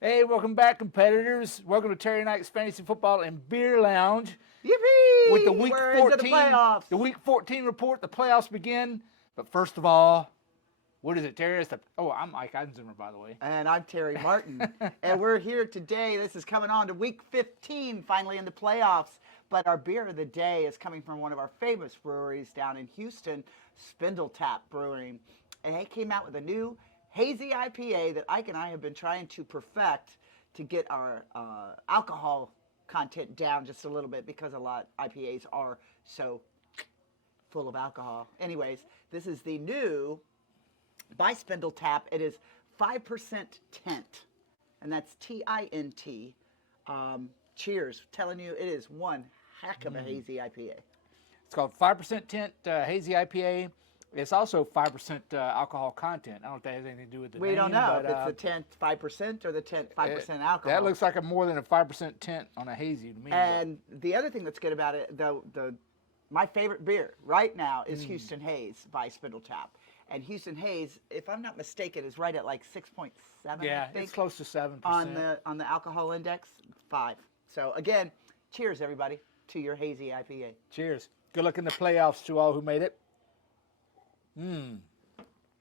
Hey, welcome back, competitors. Welcome to Terry Knight's Fantasy Football and Beer Lounge. Yippee! With the Week We're 14, into the playoffs. the Week 14 report, the playoffs begin. But first of all, what is it, Terry? I'm Mike Eisenzimmer, by the way. And I'm Terry Martin. And we're here today. This is coming on to Week 15, finally in the playoffs. But our beer of the day is coming from one of our famous breweries down in Houston, Spindle Tap Brewing. And they came out with a new hazy IPA that Ike and I have been trying to perfect to get our alcohol content down just a little bit because a lot of IPAs are so full of alcohol. Anyways, this is the new by Spindle Tap. It is 5% tint, and that's Tint. Cheers. Telling you, it is one heck of a hazy IPA. It's called 5% Tint Hazy IPA. It's also 5% alcohol content. I don't know if that has anything to do with the name. We don't know but, if it's the tint 5% or the tint 5% alcohol. That looks like more than a 5% tint on a hazy to me. And the other thing that's good about it, my favorite beer right now is Houston Haze by Spindle Tap. And Houston Haze, if I'm not mistaken, is right at like 6.7. Yeah, I think, it's close to 7%. on the alcohol index, 5. So again, cheers everybody to your hazy IPA. Cheers. Good luck in the playoffs to all who made it. And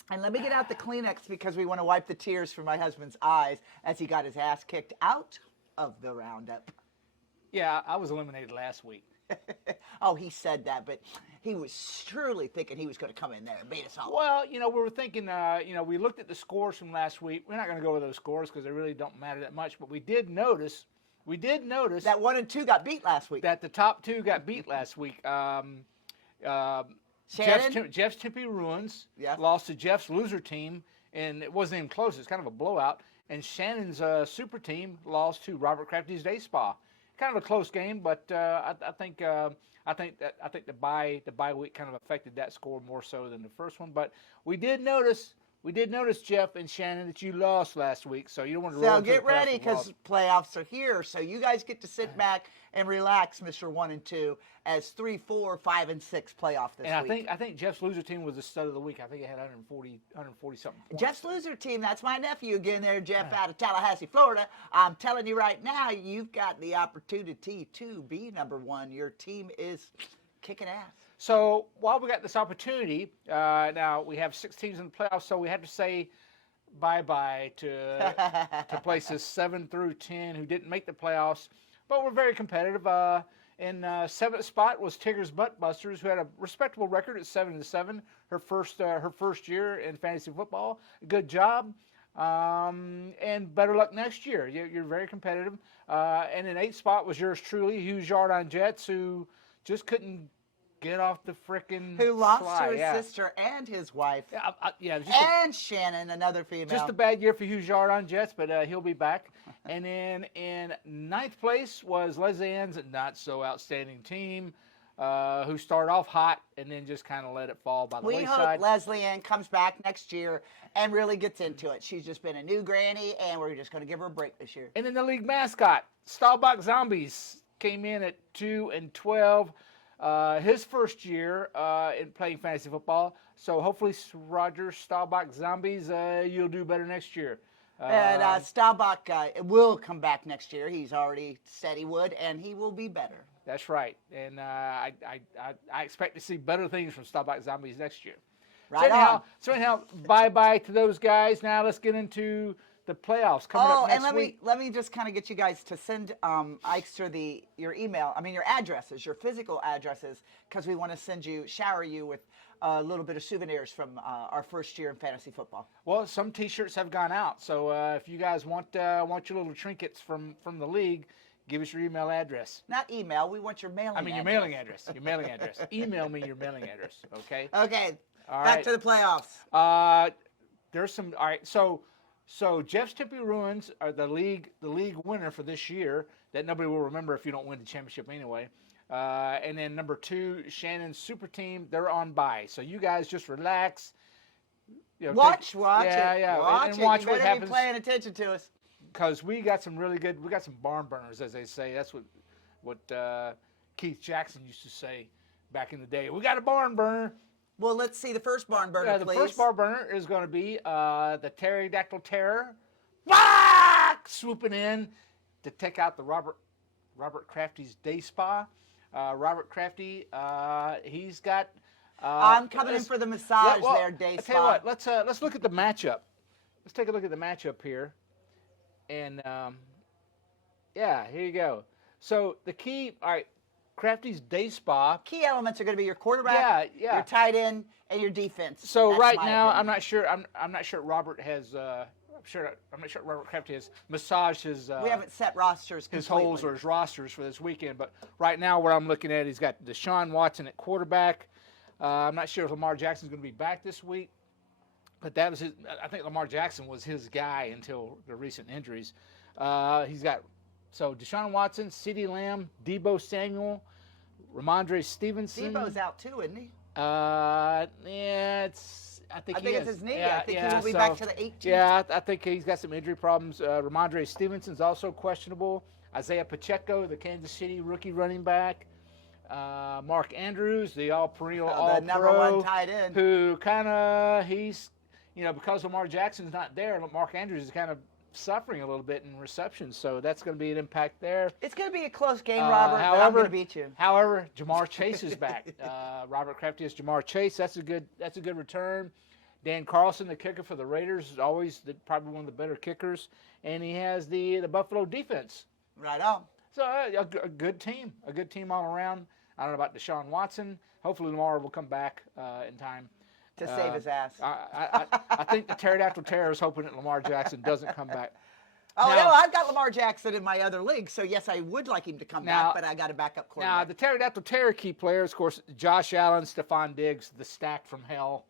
let me get out the Kleenex because we want to wipe the tears from my husband's eyes as he got his ass kicked out of the roundup. Yeah, I was eliminated last week. Oh, he said that, but he was truly thinking he was going to come in there and beat us all. Well, we were thinking, we looked at the scores from last week. We're not going to go over those scores because they really don't matter that much, but we did notice That 1 and 2 got beat last week. that the top two got beat last week. Jeff's Tempe Ruins lost to Jeff's loser team, and it wasn't even close. It's kind of a blowout. And Shannon's super team lost to Robert Crafty's Day Spa. Kind of a close game, but I think the bye week kind of affected that score more so than the first one. But we did notice, Jeff and Shannon, that you lost last week, so you don't want to. So get ready because playoffs are here. So you guys get to sit back and relax, Mr. 1 and 2, as 3, 4, 5, and 6 playoff this week. I think Jeff's loser team was the stud of the week. I think it had 140 something points. Jeff's loser team, that's my nephew again there, Jeff, out of Tallahassee, Florida. I'm telling you right now, you've got the opportunity to be number 1. Your team is kicking ass. So while we got this opportunity, now we have 6 teams in the playoffs, so we have to say bye-bye to places 7 through 10 who didn't make the playoffs. But we're very competitive. In 7th spot was Tigger's Butt Busters, who had a respectable record at 7-7. Her first year in fantasy football. Good job, and better luck next year. You're very competitive. And in 8th spot was yours truly, Hughes Yard on Jets, who just couldn't get off the frickin' Who lost slide. to his sister and his wife. And Shannon, another female. Just a bad year for Hughes Yard on Jets, but he'll be back. And then in 9th place was Leslie Ann's not so outstanding team, who started off hot and then just kind of let it fall by the wayside. We hope Leslie Ann comes back next year and really gets into it. She's just been a new granny, and we're just going to give her a break this year. And then the league mascot, Staubach Zombies, came in at 2-12. His first year in playing fantasy football. So hopefully, Roger Staubach Zombies, you'll do better next year. And Staubach will come back next year. He's already said he would, and he will be better. That's right. And I expect to see better things from Staubach Zombies next year. Right so anyhow, bye-bye to those guys. Now let's get into the playoffs coming up next week. Let me just kind of get you guys to send Ikester your email. I mean your addresses, your physical addresses, because we want to shower you with a little bit of souvenirs from our first year in fantasy football. Well, some T-shirts have gone out, so if you guys want your little trinkets from the league, give us your email address. Not email. We want your mailing. Your mailing address. Your mailing address. Email me your mailing address. Okay. Okay. All Back right. to the playoffs. There's some. All right. So Jeff's Tempe Ruins are the league winner for this year. That nobody will remember if you don't win the championship anyway. And then number 2, Shannon's super team. They're on bye. So you guys just relax. Watch it. Watch you what better happens. be paying attention to us. Because we got some barn burners, as they say. That's what Keith Jackson used to say back in the day. We got a barn burner. Well, let's see the first barn burner, The please. first barn burner is going to be the Pterodactyl Terror Fox! swooping in to take out the Robert Crafty's Day Spa. Robert Crafty, he's got. I'm coming in for the massage there, Day I Spa. tell you what, let's look at the matchup. Let's take a look at the matchup here, and yeah, here you go. So the key, all right, Crafty's Day Spa. Key elements are going to be your quarterback, Yeah. your tight end, and your defense. So That's right my now, opinion. I'm not sure. I'm not sure Robert has. I'm not sure Robert Crafty has massaged his. We haven't set rosters his completely. holes or his rosters for this weekend. But right now, what I'm looking at, he's got Deshaun Watson at quarterback. I'm not sure if Lamar Jackson's going to be back this week, but that was his. I think Lamar Jackson was his guy until the recent injuries. He's got Deshaun Watson, CeeDee Lamb, Deebo Samuel, Ramondre Stevenson. Debo's out too, isn't he? Yeah, I think he it's is. his knee. Yeah, I think yeah, he will be back to the 18th. Yeah, I think he's got some injury problems. Ramondre Stevenson's also questionable. Isaiah Pacheco, the Kansas City rookie running back. Mark Andrews, the all-perennial The all-pro. number one tight end. Who kind of, because Lamar Jackson's not there, Mark Andrews is kind of suffering a little bit in reception. So that's going to be an impact there. It's going to be a close game, Robert, but I'm going to beat you. However, Jamar Chase is back. Robert Crafty is Jamar Chase. That's a good return. Dan Carlson, the kicker for the Raiders, is always probably one of the better kickers, and he has the Buffalo defense. Right on. So a good team all around. I don't know about Deshaun Watson. Hopefully Lamar will come back in time To save his ass. I think the Pterodactyl Terror is hoping that Lamar Jackson doesn't come back. Oh, Now- no, I've got Lamar Jackson in my other league, so yes, I would like him to come back, but I got a backup Now, quarterback. the Pterodactyl Terror key players, of course, Josh Allen, Stephon Diggs, the stack from hell.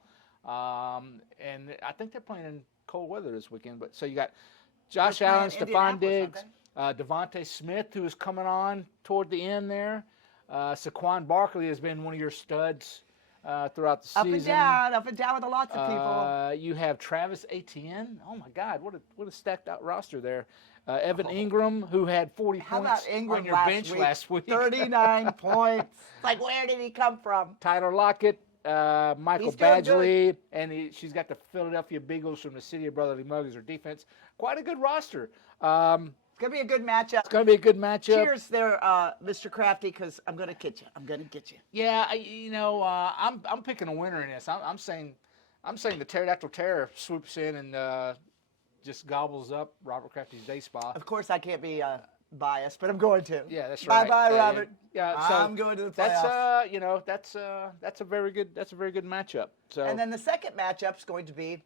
And I think they're playing in cold weather this weekend. But so you got Josh They're Allen, playing Stephon Indianapolis, Diggs, Devontae Smith, who is coming on toward the end there. Saquon Barkley has been one of your studs throughout the season. Up and down with lots of people. You have Travis Etienne. Oh my God, what a stacked out roster there. Evan Ingram, who had 40 How points about Ingram on your bench last week. 39 points. Like, where did he come from? Tyler Lockett, Michael He's doing Badgley, and she's got the Philadelphia Beagles from the City of Brotherly Mugs as her defense. Quite a good roster. It's going to be a good matchup. It's going to be a good matchup. Cheers there, Mr. Crafty, because I'm going to get you. I'm going to get you. Yeah, I'm picking a winner in this. I'm saying the Pterodactyl Terror swoops in and just gobbles up Robert Crafty's Day Spa. Of course, I can't be biased, but I'm going to. Yeah, that's right. Bye-bye, Robert. Yeah, so I'm going to the playoffs. That's a very good matchup. So And then the second matchup's going to be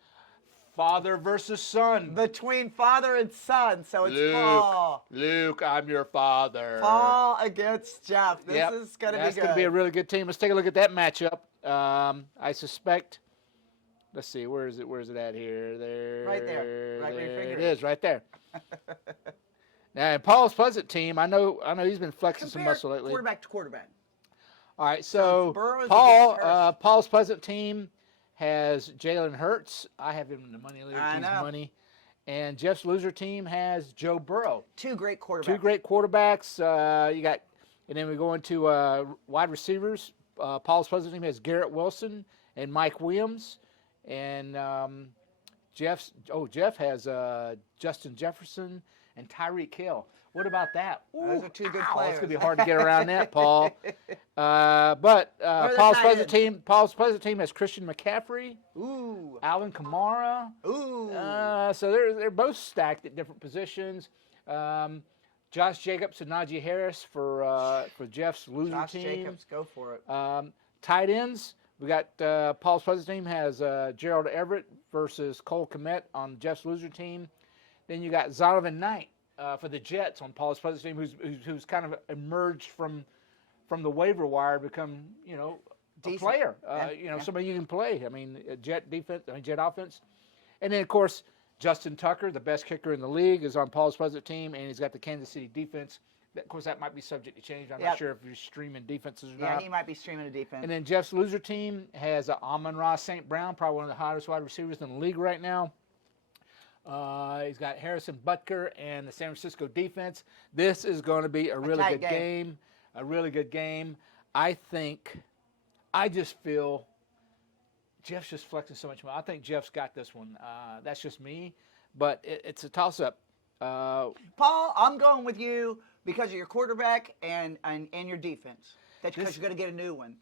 father versus son. between father and son. So it's Paul. Luke, I'm your father. Paul against Jeff. This is going to be That's good. going to be a really good team. Let's take a look at that matchup. I suspect. Let's see. Where is it? Where's it at here? There. Right there. Right where your finger It is right there. Now, in Paul's Pleasant team, I know he's been flexing some Compare muscle lately. quarterback to quarterback. All right, So so it's Burrows Paul, against Hurst. Paul's Pleasant team has Jalen Hurts. I have him in the money league. I He's know. money. And Jeff's loser team has Joe Burrow. Two great quarterbacks. Two great quarterbacks. And then we go into wide receivers. Paul's Pleasant team has Garrett Wilson and Mike Williams. And Jeff has Justin Jefferson and Tyreek Hill. What about that? Those are two good Wow, players. it's gonna be hard to get around that, Paul. But are the Paul's tight Pleasant ends? team. Paul's Pleasant team has Christian McCaffrey, Ooh. Alvin Kamara. Ooh. So they're both stacked at different positions. Josh Jacobs and Najee Harris for Jeff's loser Josh team. Jacobs, go for it. Tight ends. We got Paul's Pleasant team has Gerald Everett versus Cole Kmet on Jeff's loser team. Then you got Zonovan Knight for the Jets on Paul's Pleasant team, who's kind of emerged from the waiver wire, become a Decent. player. Yeah. Somebody you can play. I mean, Jet defense, Jet offense, and then of course Justin Tucker, the best kicker in the league, is on Paul's Pleasant team, and he's got the Kansas City defense. Of course, that might be subject to change. I'm not sure if you're streaming defenses or Yeah, not. he might be streaming a defense. And then Jeff's loser team has Amon-Ra St. Brown, probably one of the hottest wide receivers in the league right now. He's got Harrison Butker and the San Francisco defense. This is going to be a really tight good game. A really good game. I just feel Jeff's just flexing so much more. I think Jeff's got this one. That's just me. But it's a toss-up. Paul, I'm going with you because of your quarterback and your defense. That's because you're going to get a new one.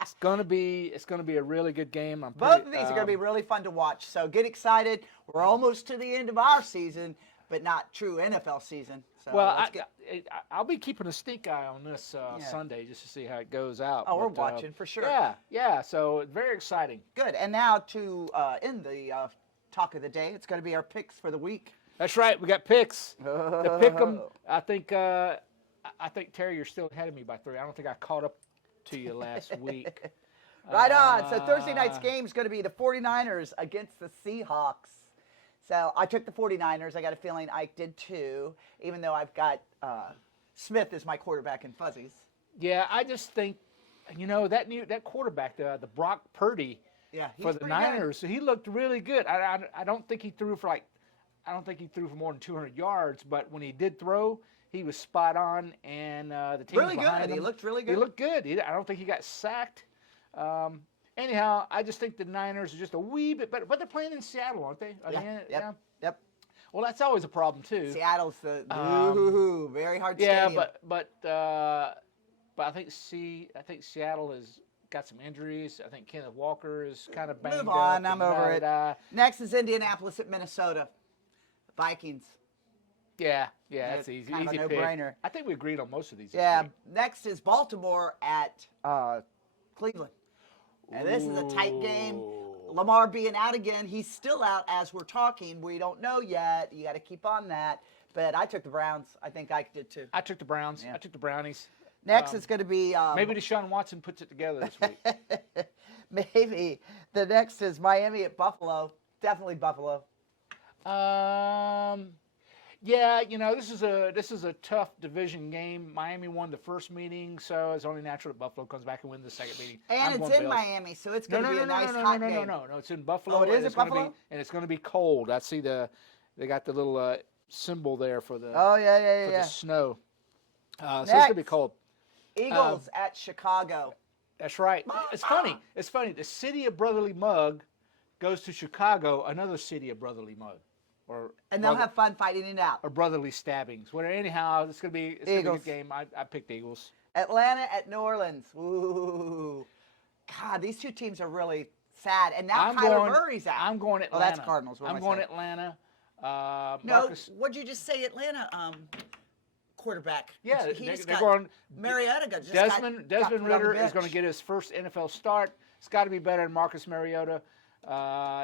It's gonna be a really good game. Both of these are going to be really fun to watch. So get excited. We're almost to the end of our season, but not true NFL season. So Well, I'll be keeping a stink eye on this Yeah. Sunday just to see how it goes out. Oh, we're But, watching for sure. Yeah. So very exciting. Good. And now to end the talk of the day, it's going to be our picks for the week. That's right. We got picks. The pick 'em. I think Terry, you're still ahead of me by 3. I don't think I caught up to you last week. Right on. So Thursday night's game is going to be the 49ers against the Seahawks. So I took the 49ers. I got a feeling Ike did too, even though I've got Smith as my quarterback in fuzzies. Yeah, I just think, that quarterback, the Brock Purdy, Yeah, he's for the pretty good. Niners, he looked really good. I don't think he threw for more than 200 yards, but when he did throw, he was spot on, and the team Really behind good. him, He looked really good. He looked good. I don't think he got sacked. Anyhow, I just think the Niners are just a wee bit better, but they're playing in Seattle, aren't they? Are they in it? Yep. Well, that's always a problem too. Seattle's the very hard Yeah, stadium. but I think Seattle has got some injuries. I think Kenneth Walker is kind of banged Move on. up. I'm and over it. da-da-da. Next is Indianapolis at Minnesota. Vikings. Yeah, that's easy. kind of a Easy pick. no-brainer. I think we agreed on most of these. this Yeah. week. Next is Baltimore at Cleveland. And this is a tight game. Ooh. Lamar being out again. He's still out as we're talking. We don't know yet. You got to keep on that. But I took the Browns. I think Ike did too. I took the Browns. Yeah. I took the Brownies. Next is going to be Maybe Deshaun Watson puts it together this week. maybe the next is Miami at Buffalo. Definitely Buffalo. Yeah, this is a tough division game. Miami won the first meeting, so it's only natural that Buffalo comes back and wins the second meeting. And I'm it's going in Bills. Miami, so it's going to be a nice no, hot no, game. no, it's in Buffalo. Oh, it is and at it's gonna Buffalo? and it's going to be cold. I see they got the little symbol there for the Oh, yeah, for yeah. the snow. So it's going to be Next. cold. Eagles at Chicago. That's right. It's funny. It's funny. The city of Brotherly Mug goes to Chicago, another city of Brotherly Mug, And they'll have fun fighting it out. or brotherly stabbings. Whatever. Anyhow, it's gonna be a Eagles. good game. I picked the Eagles. Atlanta at New Orleans. Ooh. God, these two teams are really sad. And now Kyler Murray's out. I'm going Oh, Atlanta. that's Cardinals. What am I'm I going saying? Atlanta. No, Marcus, what'd you just say, Atlanta quarterback? yeah, He they're just got, going. Mariota just Desmond got put on the Ritter is bench. going to get his first NFL start. It's got to be better than Marcus Mariota.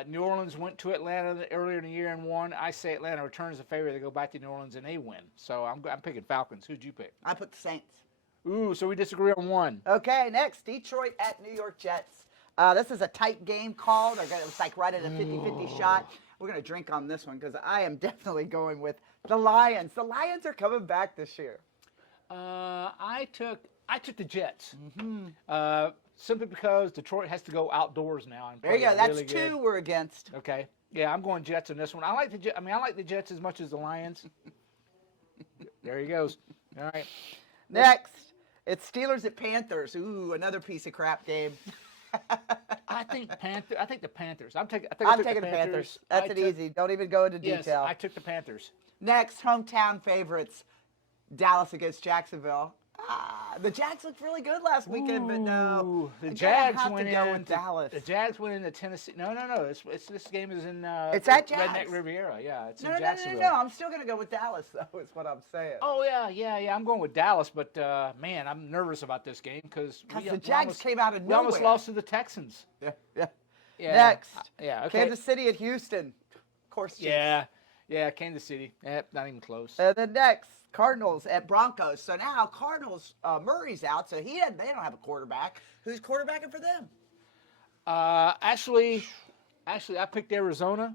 New Orleans went to Atlanta earlier in the year and won. I say Atlanta returns the favor. They go back to New Orleans and they win. So I'm picking Falcons. Who'd you pick? I put the Saints. Ooh, so we disagree on one. Okay, next, Detroit at New York Jets. This is a tight game called. It's like right at a 50-50 shot. We're going to drink on this one because I am definitely going with the Lions. The Lions are coming back this year. I took the Jets. Simply because Detroit has to go outdoors now. And There you play go. That's really two good. we're against. Okay. Yeah, I'm going Jets in this one. I like the Jets as much as the Lions. There he goes. All right. Next, it's Steelers at Panthers. Ooh, another piece of crap game. I think the Panthers. I took taking the Panthers. That's it easy. Don't even go into Yes, detail. I took the Panthers. Next, hometown favorites. Dallas against Jacksonville. The Jags looked really good last weekend, but no. Ooh, the I'm gonna Jags have went to go in. with Dallas. The Jags went into Tennessee. No. This game is in. It's at Redneck Jags. Riviera. Yeah, it's No, in no, Jacksonville. no. I'm still going to go with Dallas, though, is what I'm saying. Oh yeah. I'm going with Dallas, but man, I'm nervous about this game because the Jags came out of We almost nowhere. lost to the Texans. Yeah. Yeah. Next, Yeah. Okay. Kansas City at Houston. Of course, Chiefs. Yeah. Kansas City. Not even close. And then next, Cardinals at Broncos. So now Cardinals, Murray's out, so they don't have a quarterback. Who's quarterbacking for them? Actually, I picked Arizona.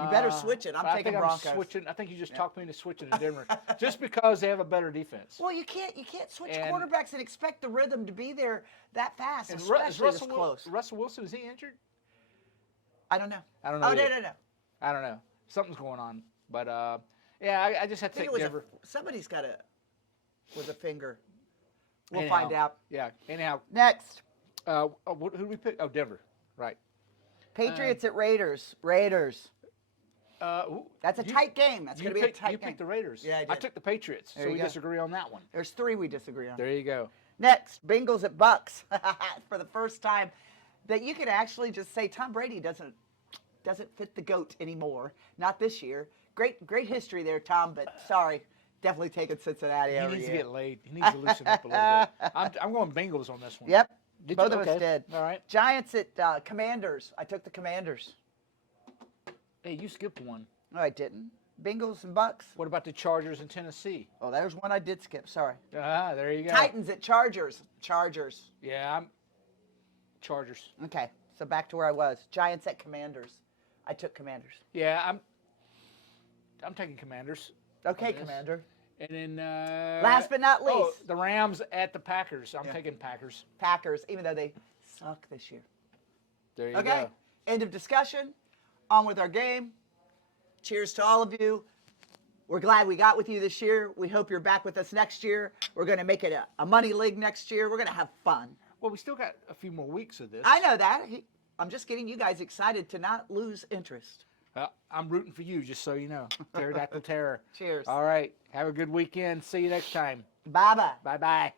You better switch it. I'm but taking I think Broncos. I'm switching. I think you just talked me into switching to Denver, just because they have a better defense. Well, you can't switch And- quarterbacks and expect the rhythm to be there that fast, And especially this close. Russell Wilson, is he injured? I don't know. I don't know Oh, either. no. I don't know. Something's going on, but yeah, I just had I to think take it was Denver. somebody's got with a finger. We'll Anyhow, find out. Yeah. Anyhow, Next, who did we pick? Oh, Denver. Right. Patriots at Raiders. Raiders. That's a tight game. That's going to be a tight You game. picked the Raiders. Yeah, I did. I took the Patriots, There so you we go. disagree on that one. There's 3 we disagree on. There you go. Next, Bengals at Bucks. For the first time that you could actually just say Tom Brady doesn't fit the GOAT anymore. Not this year. Great history there, Tom, but sorry. Definitely taking Cincinnati He every needs to year. get laid. He needs to loosen up a little bit. I'm going Bengals on this one. Yep. Did Both you? of us Okay. did. All right. Giants at Commanders. I took the Commanders. Hey, you skipped one. No, I didn't. Bengals and Bucks. What about the Chargers in Tennessee? Oh, there's one I did skip. Sorry. Ah, there you go. Titans at Chargers. Chargers. Yeah, I'm Chargers. Okay, so back to where I was. Giants at Commanders. I took Commanders. Yeah, I'm taking Commanders. Okay, on this. Commander. And then Last but not least, oh, the Rams at the Packers. I'm Yeah. taking Packers. Packers, even though they suck this year. There you Okay, go. end of discussion. On with our game. Cheers to all of you. We're glad we got with you this year. We hope you're back with us next year. We're going to make it a money league next year. We're going to have fun. Well, we still got a few more weeks of this. I know that. I'm just getting you guys excited to not lose interest. I'm rooting for you, just so you know. Pterodactyl Terror. Cheers. All right. Have a good weekend. See you next time. Bye-bye. Bye-bye.